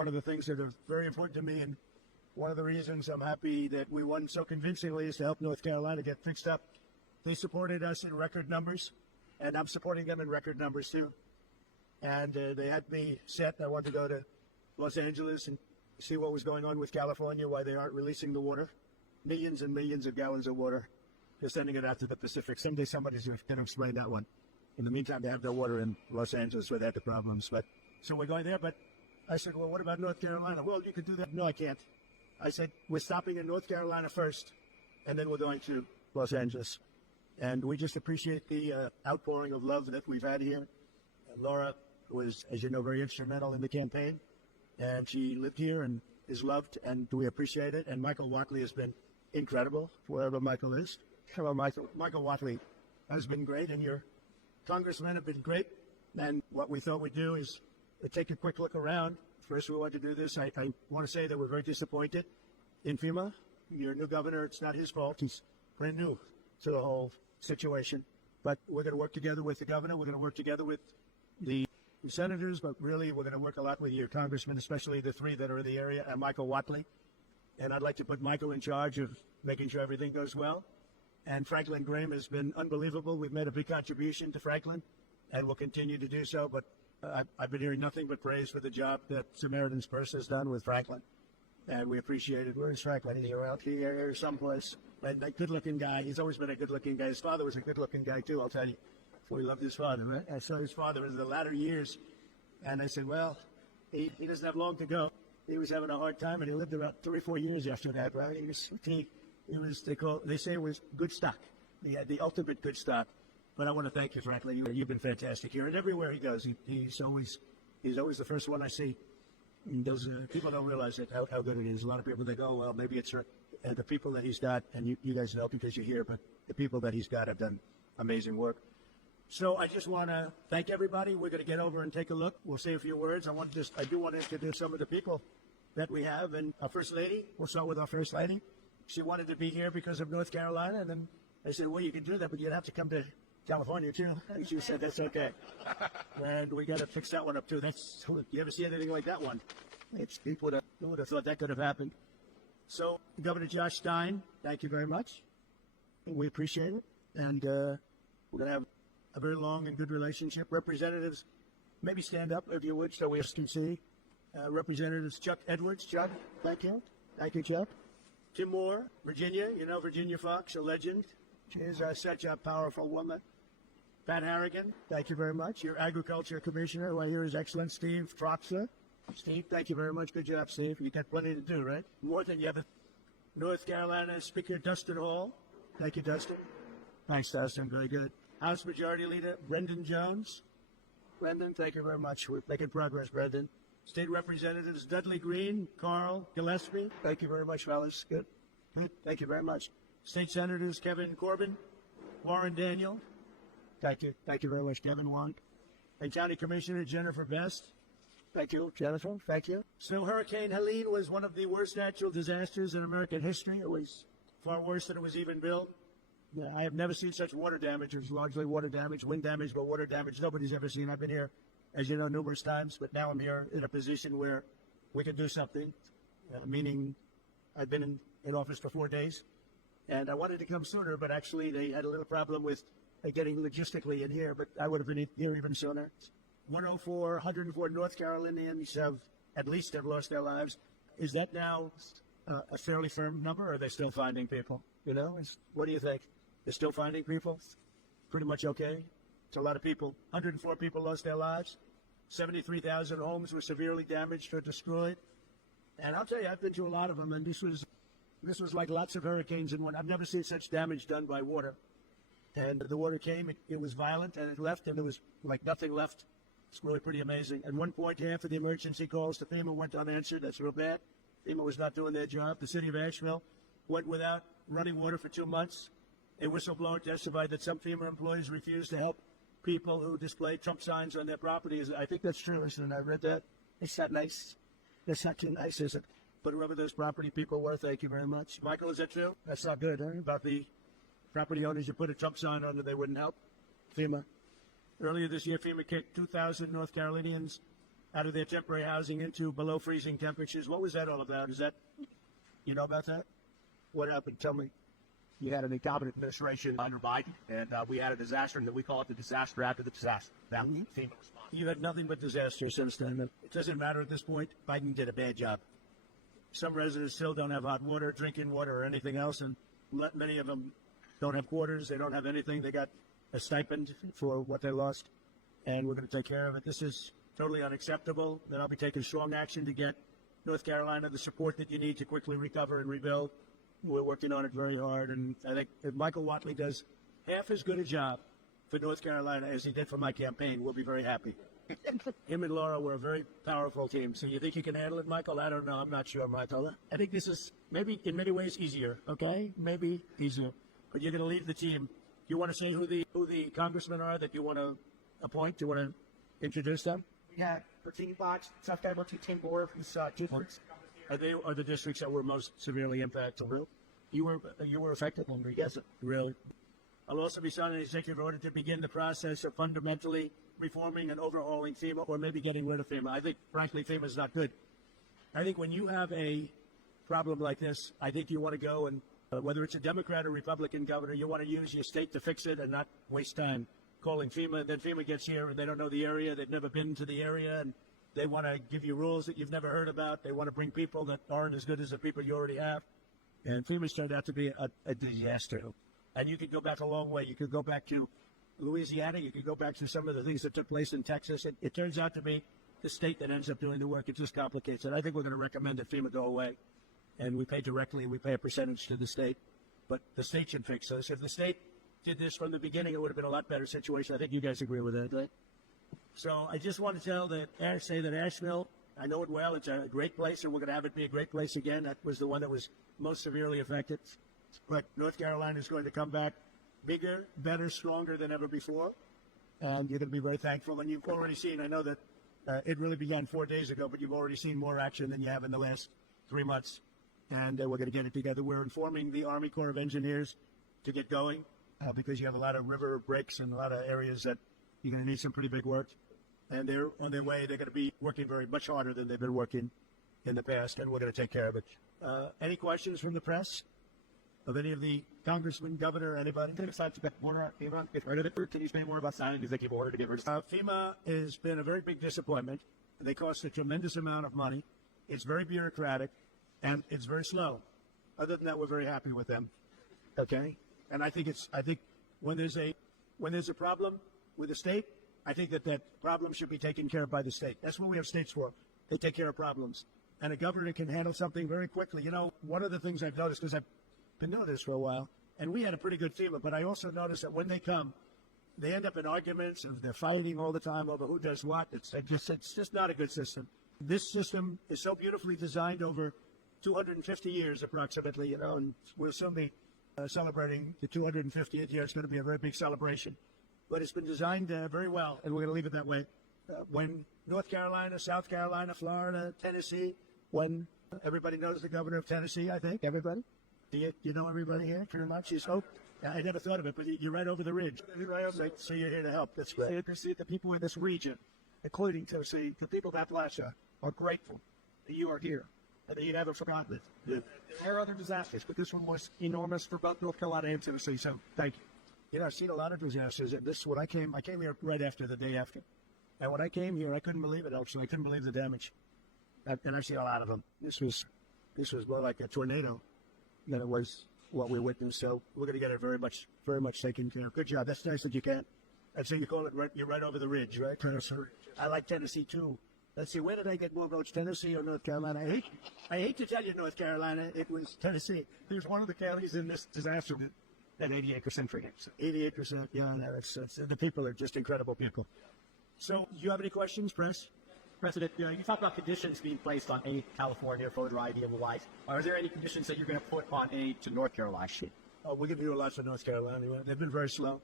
one of the things that are very important to me, and one of the reasons I'm happy that we won so convincingly is to help North Carolina get fixed up. They supported us in record numbers, and I'm supporting them in record numbers too. And they had me set. I wanted to go to Los Angeles and see what was going on with California, why they aren't releasing the water. Millions and millions of gallons of water. They're sending it out to the Pacific. Someday somebody's going to explain that one. In the meantime, they have no water in Los Angeles where they had the problems. But so we're going there. But I said, well, what about North Carolina? Well, you could do that. No, I can't. I said, we're stopping in North Carolina first, and then we're going to Los Angeles. And we just appreciate the outpouring of love that we've had here. Laura was, as you know, very instrumental in the campaign. And she lived here and is loved, and we appreciate it. And Michael Watley has been incredible, wherever Michael is. Hello, Michael. Michael Watley has been great, and your congressmen have been great. And what we thought we'd do is take a quick look around. First, we want to do this. I want to say that we're very disappointed in FEMA. Your new governor, it's not his fault. He's brand new to the whole situation. But we're going to work together with the governor. We're going to work together with the senators, but really we're going to work a lot with your congressmen, especially the three that are in the area, and Michael Watley. And I'd like to put Michael in charge of making sure everything goes well. And Franklin Graham has been unbelievable. We've made a big contribution to Franklin, and we'll continue to do so. But I've been hearing nothing but praise for the job that Samaritan's Purse has done with Franklin. And we appreciate it. Where's Franklin? He's around here someplace. A good-looking guy. He's always been a good-looking guy. His father was a good-looking guy, too, I'll tell you. We loved his father, right? I saw his father in the latter years, and I said, well, he doesn't have long to go. He was having a hard time, and he lived about 3 or 4 years after that, right? He was they say it was good stock. He had the ultimate good stock. But I want to thank you, Franklin. You've been fantastic here, and everywhere he goes, he's always the first one I see. And those people don't realize it, how good it is. A lot of people, they go, well, maybe it's the people that he's got, and you guys know because you're here, but the people that he's got have done amazing work. So I just want to thank everybody. We're going to get over and take a look. We'll say a few words. I do want to introduce some of the people that we have. And our First Lady, we'll start with our First Lady. She wanted to be here because of North Carolina. And then I said, well, you can do that, but you'd have to come to California, too. And she said, that's okay. And we got to fix that one up, too. You ever see anything like that one? Who would have thought that could have happened? So, Governor Josh Stein, thank you very much. We appreciate it. And we're going to have a very long and good relationship. Representatives, maybe stand up if you would so we can see. Representatives Chuck Edwards. Chuck, thank you. Thank you, Chuck. Tim Moore, Virginia. You know Virginia Fox, a legend. She is such a powerful woman. Pat Harrigan, thank you very much. Your Agriculture Commissioner, who I hear is excellent, Steve Troxler. Steve, thank you very much. Good job, Steve. You got plenty to do, right? More than you have. North Carolina Speaker Dustin Hall. Thank you, Dustin. Thanks, Dustin. Very good. House Majority Leader Brendan Jones. Brendan, thank you very much. We're making progress, Brendan. State Representatives Dudley Green, Carl Gillespie. Thank you very much, fellas. Good. Thank you very much. State Senators Kevin Corbin, Warren Daniel. Thank you. Thank you very much, Kevin Warren. And County Commissioner Jennifer Best. Thank you, Jennifer. Thank you. So Hurricane Helene was one of the worst natural disasters in American history. It was far worse than it was even built. I have never seen such water damage. It was largely water damage, wind damage, but water damage nobody's ever seen. I've been here, as you know, numerous times, but now I'm here in a position where we can do something, meaning I've been in office for 4 days, and I wanted to come sooner, but actually they had a little problem with getting logistically in here, but I would have been here even sooner. 104 North Carolinians have lost their lives. Is that now a fairly firm number, or are they still finding people? You know, what do you think? They're still finding people? Pretty much okay? It's a lot of people. 104 people lost their lives. 73,000 homes were severely damaged or destroyed. And I'll tell you, I've been to a lot of them, and this was like lots of hurricanes in one. I've never seen such damage done by water. And the water came, it was violent, and it left, and there was like nothing left. It's really pretty amazing. At one point, half of the emergency calls to FEMA went unanswered. That's real bad. FEMA was not doing their job. The city of Asheville went without running water for 2 months. A whistleblower testified that some FEMA employees refused to help people who displayed Trump signs on their properties. I think that's true, isn't it? I read that. It's not nice. That's not too nice, is it? But whoever those property people were, thank you very much. Michael, is that true? That's not good, huh? About the property owners you put a Trump sign on that they wouldn't help? FEMA. Earlier this year, FEMA kicked 2,000 North Carolinians out of their temporary housing into below freezing temperatures. What was that all about? Is that, you know about that? What happened? Tell me. You had an incompetent administration under Biden, and we had a disaster, and we call it the disaster after the disaster. That was the FEMA response. You've had nothing but disaster since then. It doesn't matter at this point. Biden did a bad job. Some residents still don't have hot water, drinking water, or anything else, and many of them don't have quarters. They don't have anything. They got a stipend for what they lost, and we're going to take care of it. This is totally unacceptable. Then I'll be taking strong action to get North Carolina the support that you need to quickly recover and rebuild. We're working on it very hard, and I think if Michael Whatley does half as good a job for North Carolina as he did for my campaign, we'll be very happy. Him and Laura were a very powerful team. So you think you can handle it, Michael? I don't know. I'm not sure, Michael. I think this is maybe in many ways easier, okay? Maybe easier. But you're going to leave the team. You want to say who the congressmen are that you want to appoint? Do you want to introduce them? Yeah, Virginia Box, South Carolina, Tim Gore from districts. Are the districts that were most severely impacted? Really? You were affected? Yes. Really? I'll also be signing an executive order to begin the process of fundamentally reforming and overhauling FEMA, or maybe getting rid of FEMA. I think, frankly, FEMA is not good. I think when you have a problem like this, I think you want to go and, whether it's a Democrat or Republican governor, you want to use your state to fix it and not waste time calling FEMA. Then FEMA gets here and they don't know the area, they've never been to the area, and they want to give you rules that you've never heard about. They want to bring people that aren't as good as the people you already have. And FEMA's turned out to be a disaster. And you could go back a long way. You could go back to Louisiana. You could go back to some of the things that took place in Texas. It turns out to be the state that ends up doing the work. It just complicates it. I think we're going to recommend that FEMA go away. And we pay directly. We pay a percentage to the state. But the state should fix this. If the state did this from the beginning, it would have been a lot better situation. I think you guys agree with that, right? So I just want to say that Asheville, I know it well. It's a great place, and we're going to have it be a great place again. That was the one that was most severely affected. But North Carolina is going to come back bigger, better, stronger than ever before. And you're going to be very thankful. And you've already seen, I know that it really began 4 days ago, but you've already seen more action than you have in the last 3 months. And we're going to get it together. We're informing the Army Corps of Engineers to get going because you have a lot of river breaks and a lot of areas that you're going to need some pretty big work. And they're on their way. They're going to be working very much harder than they've been working in the past, and we're going to take care of it. Any questions from the press? Of any of the congressman, governor, anybody? Can you say more about signing an executive order to get rid of FEMA has been a very big disappointment. They cost a tremendous amount of money. It's very bureaucratic, and it's very slow. Other than that, we're very happy with them. Okay? And I think when there's a problem with the state, I think that problem should be taken care of by the state. That's what we have states for. They take care of problems. And a governor can handle something very quickly. You know, one of the things I've noticed, because I've been doing this for a while, and we had a pretty good FEMA, but I also noticed that when they come, they end up in arguments, and they're fighting all the time over who does what. It's just not a good system. This system is so beautifully designed over 250 years approximately, you know, and we'll soon be celebrating the 250th year. It's going to be a very big celebration. But it's been designed very well, and we're going to leave it that way. When North Carolina, South Carolina, Florida, Tennessee, when everybody knows the governor of Tennessee, I think, everybody? Do you know everybody here pretty much? I never thought of it, but you're right over the ridge. So you're here to help. That's great. The people in this region, including Tennessee, the people of Appalachia, are grateful that you are here and that you haven't forgotten it. Yeah. There are other disasters, but this one was enormous for both North Carolina and Tennessee, so thank you. You know, I've seen a lot of disasters. And this, when I came here right after the day after. And when I came here, I couldn't believe it, actually. I couldn't believe the damage. And I've seen a lot of them. This was more like a tornado than it was what we witnessed. So we're going to get it very much taken care of. Good job. That's nice that you can. And so you call it you're right over the ridge, right? Tennessee. I like Tennessee, too. Let's see, where did I get more votes, Tennessee or North Carolina? I hate to tell you, North Carolina, it was Tennessee. There's one of the counties in this disaster that 88% for him. 88%, yeah, that's the people are just incredible people. So, do you have any questions, Press? President, you talked about conditions being placed on aid to California for voter ID and the like. Are there any conditions that you're going to put on aid to North Carolina? Oh, we're going to do a lot for North Carolina. They've been very slow.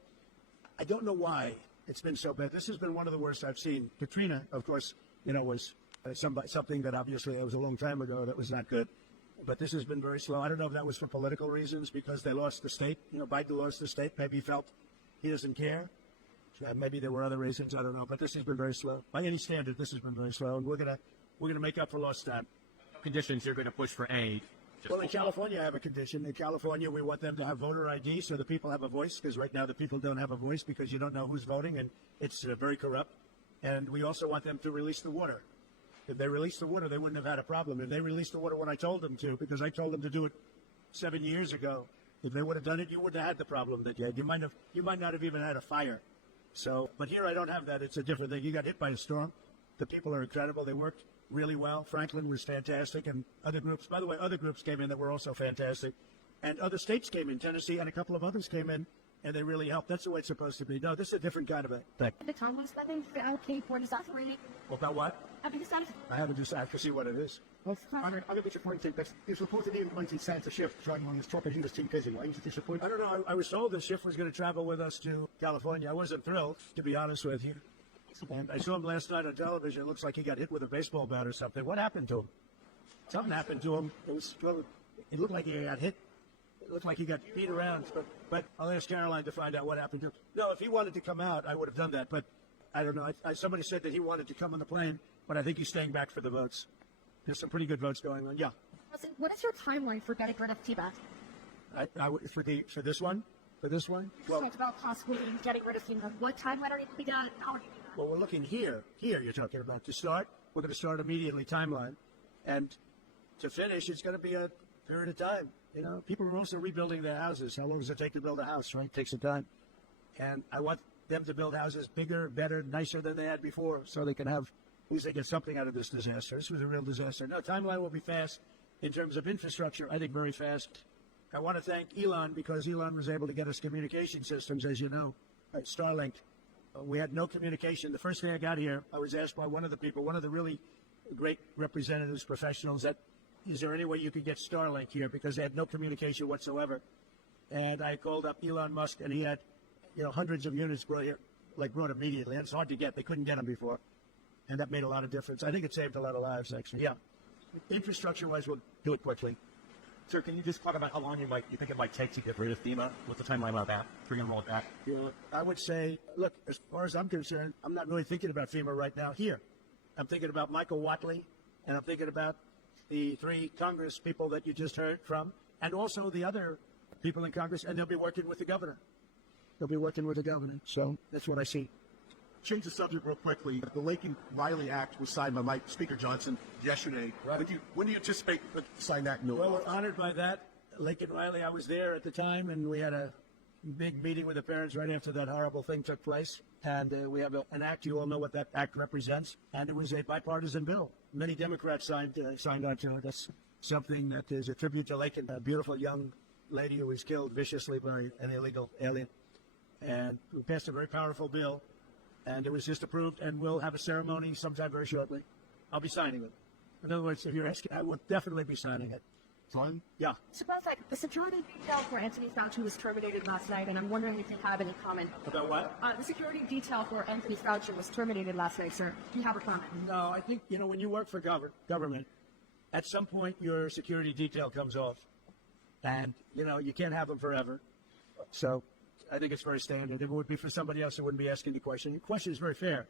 I don't know why it's been so bad. This has been one of the worst I've seen. Katrina, of course, was something that obviously it was a long time ago that was not good. But this has been very slow. I don't know if that was for political reasons because they lost the state. Biden lost the state. Maybe he felt he doesn't care. Maybe there were other reasons, I don't know, but this has been very slow. By any standard, this has been very slow, and we're gonna make up for lost time. Conditions you're going to push for aid. Well, in California, I have a condition. In California, we want them to have voter ID so the people have a voice, because right now the people don't have a voice because you don't know who's voting, and it's very corrupt. And we also want them to release the water. If they released the water, they wouldn't have had a problem. If they released the water when I told them to, because I told them to do it 7 years ago, if they would have done it, you wouldn't have had the problem that you had. You might not have even had a fire. So, but here I don't have that. It's a different thing. You got hit by a storm. The people are incredible. They worked really well. Franklin was fantastic, and other groups. By the way, other groups came in that were also fantastic, and other states came in. Tennessee and a couple of others came in, and they really helped. That's the way it's supposed to be. No, this is a different kind of a thing. The time was spending to allocate for disaster relief. Well, about what? Having decided. I haven't just. I have to see what it is. Well, I'm going to disappoint you. It's reported 20 cents a shift driving on this truck, and he was too busy. Why are you disappointed? I don't know. I was told the shift was going to travel with us to California. I wasn't thrilled, to be honest with you. And I saw him last night on television. It looks like he got hit with a baseball bat or something. What happened to him? Something happened to him. It looked like he got hit. It looked like he got beat around. But I'll ask Caroline to find out what happened to him. No, if he wanted to come out, I would have done that. But I don't know. Somebody said that he wanted to come on the plane, but I think he's staying back for the votes. There's some pretty good votes going on. Yeah. What is your timeline for getting rid of TBAT? For this one? For this one? You talked about possibly getting rid of TBAT. What timeline are you looking at? How are you doing that? Well, we're looking here. Here you're talking about. To start, we're going to start immediately, timeline. And to finish, it's going to be a period of time. You know, people are also rebuilding their houses. How long does it take to build a house, right? It takes some time. And I want them to build houses bigger, better, nicer than they had before, so they can have, at least they get something out of this disaster. This was a real disaster. No, timeline will be fast. In terms of infrastructure, I think very fast. I want to thank Elon, because Elon was able to get us communication systems, as you know, Starlink. We had no communication. The first day I got here, I was asked by one of the people, one of the really great representatives, professionals, that is there any way you could get Starlink here, because they had no communication whatsoever. And I called up Elon Musk, and he had, hundreds of units brought here, brought immediately. And it's hard to get. They couldn't get them before. And that made a lot of difference. I think it saved a lot of lives, actually. Yeah. Infrastructure-wise, we'll do it quickly. Sir, can you just talk about how long you think it might take to get rid of FEMA? What's the timeline on that? Bring them all back. Yeah, I would say, look, as far as I'm concerned, I'm not really thinking about FEMA right now here. I'm thinking about Michael Watley, and I'm thinking about the 3 Congress people that you just heard from, and also the other people in Congress, and they'll be working with the governor. They'll be working with the governor. So that's what I see. Change the subject real quickly. The Laken Riley Act was signed by Speaker Johnson yesterday. Right. When do you anticipate signing that into Well, law? we're honored by that. Laken Riley, I was there at the time, and we had a big meeting with the parents right after that horrible thing took place. And we have an act. You all know what that act represents. And it was a bipartisan bill. Many Democrats signed on to it. That's something that is a tribute to Laken, a beautiful young lady who was killed viciously by an illegal alien. And we passed a very powerful bill. And it was just approved, and we'll have a ceremony sometime very shortly. I'll be signing it. In other words, if you're asking, I will definitely be signing it. Fine. Yeah. Suppose the security detail for Anthony Fauci was terminated last night, and I'm wondering if you have any comment. About what? The security detail for Anthony Fauci was terminated last night, sir. Do you have a comment? No, I think, when you work for government, at some point your security detail comes off. And, you can't have them forever. So I think it's very standard. If it would be for somebody else, who wouldn't be asking the question. The question is very fair.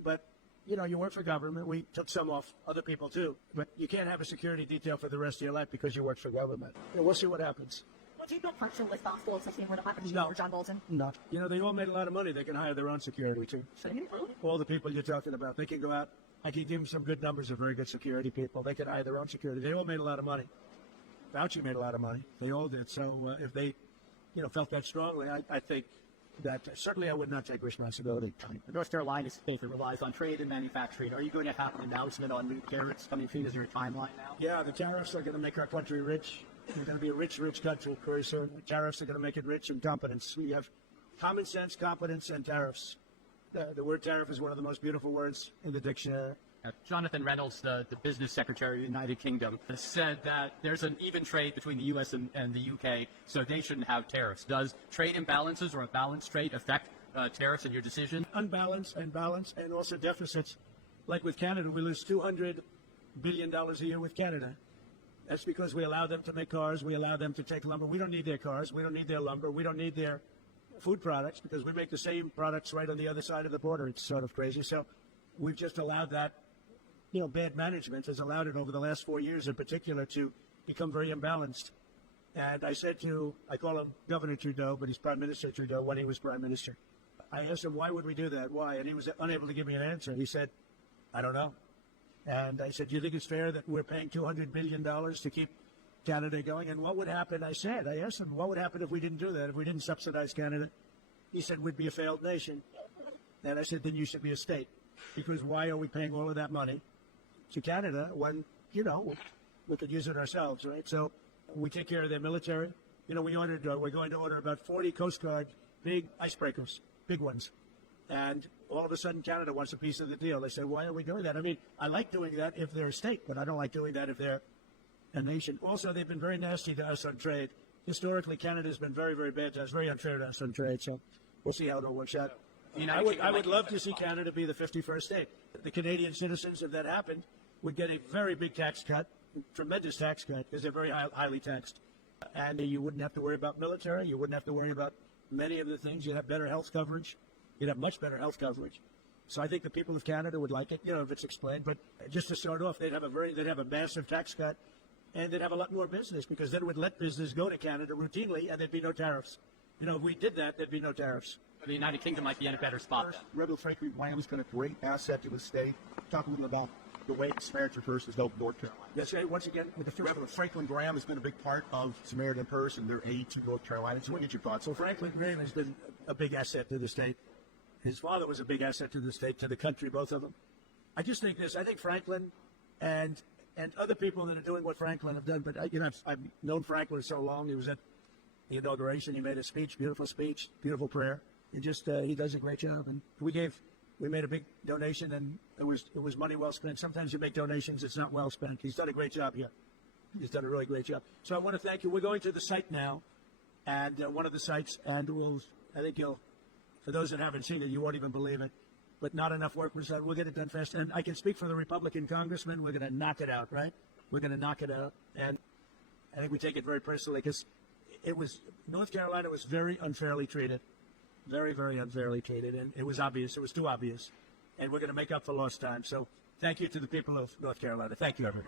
But, you work for government. We took some off, other people too. But you can't have a security detail for the rest of your life because you work for government. We'll see what happens. Well, do you feel comfortable with possible if something were to happen to you No. or John Bolton? No. They all made a lot of money. They can hire their own security too. All the people you're talking about, they can go out. I can give them some good numbers of very good security people. They can hire their own security. They all made a lot of money. Fauci made a lot of money. They all did. So if they felt that strongly, I think that certainly I would not take responsibility. North Carolina's state that relies on trade and manufacturing. Are you going to have an announcement on new tariffs coming soon? Is there a timeline now? Yeah, the tariffs are going to make our country rich. We're going to be a rich, rich country very soon. The tariffs are going to make it rich and competence. We have common sense, competence, and tariffs. The word tariff is one of the most beautiful words in the dictionary. Jonathan Reynolds, the business secretary of the United Kingdom, has said that there's an even trade between the U.S. and the UK, so they shouldn't have tariffs. Does trade imbalances or a balanced trade affect tariffs in your decision? Unbalanced and balanced, and also deficits. Like with Canada, we lose $200 billion a year with Canada. That's because we allow them to make cars. We allow them to take lumber. We don't need their cars. We don't need their lumber. We don't need their food products because we make the same products right on the other side of the border. It's sort of crazy. So we've just allowed that, bad management has allowed it over the last 4 years in particular to become very imbalanced. And I call him Governor Trudeau, but he's Prime Minister Trudeau when he was Prime Minister. I asked him, why would we do that? Why? And he was unable to give me an answer. He said, I don't know. And I said, do you think it's fair that we're paying $200 billion to keep Canada going? And what would happen? I asked him, what would happen if we didn't do that, if we didn't subsidize Canada? He said, we'd be a failed nation. And I said, then you should be a state. Because why are we paying all of that money to Canada when, we could use it ourselves, right? So we take care of their military. We're going to order about 40 Coast Guard big icebreakers, big ones. And all of a sudden, Canada wants a piece of the deal. They say, why are we doing that? I mean, I like doing that if they're a state, but I don't like doing that if they're a nation. Also, they've been very nasty to us on trade. Historically, Canada's been very, very bad to us, very unfair to us on trade. So we'll see how it all works out. I would love to see Canada be the 51st state. The Canadian citizens, if that happened, would get a very big tax cut, tremendous tax cut, because they're very highly taxed. And you wouldn't have to worry about military. You wouldn't have to worry about many of the things. You'd have better health coverage. You'd have much better health coverage. So I think the people of Canada would like it, if it's explained. But just to start off, they'd have a massive tax cut, and they'd have a lot more business because then it would let business go to Canada routinely, and there'd be no tariffs. If we did that, there'd be no tariffs. The United Kingdom might be in a better spot then. Rebel Franklin Graham has been a great asset to the state. Talk a little about the way Samaritan Purse has helped North Carolina. Let's say once again with the first. Rebel Franklin Graham has been a big part of Samaritan Purse and their aid to North Carolina. So what get your thoughts? So Franklin Graham has been a big asset to the state. His father was a big asset to the state, to the country, both of them. I just think this. I think Franklin and other people that are doing what Franklin have done. But I've known Franklin so long. He was at the inauguration. He made a speech, beautiful prayer. He does a great job. And we made a big donation, and it was money well spent. Sometimes you make donations, it's not well spent. He's done a great job here. He's done a really great job. So I want to thank you. We're going to the site now, and one of the sites, and for those that haven't seen it, you won't even believe it. But not enough work was done. We'll get it done fast. And I can speak for the Republican congressman. We're going to knock it out, right? We're going to knock it out. And I think we take it very personally because North Carolina was very unfairly treated. Very, very unfairly treated. And it was obvious. It was too obvious. And we're going to make up for lost time. So thank you to the people of North Carolina. Thank you, everyone.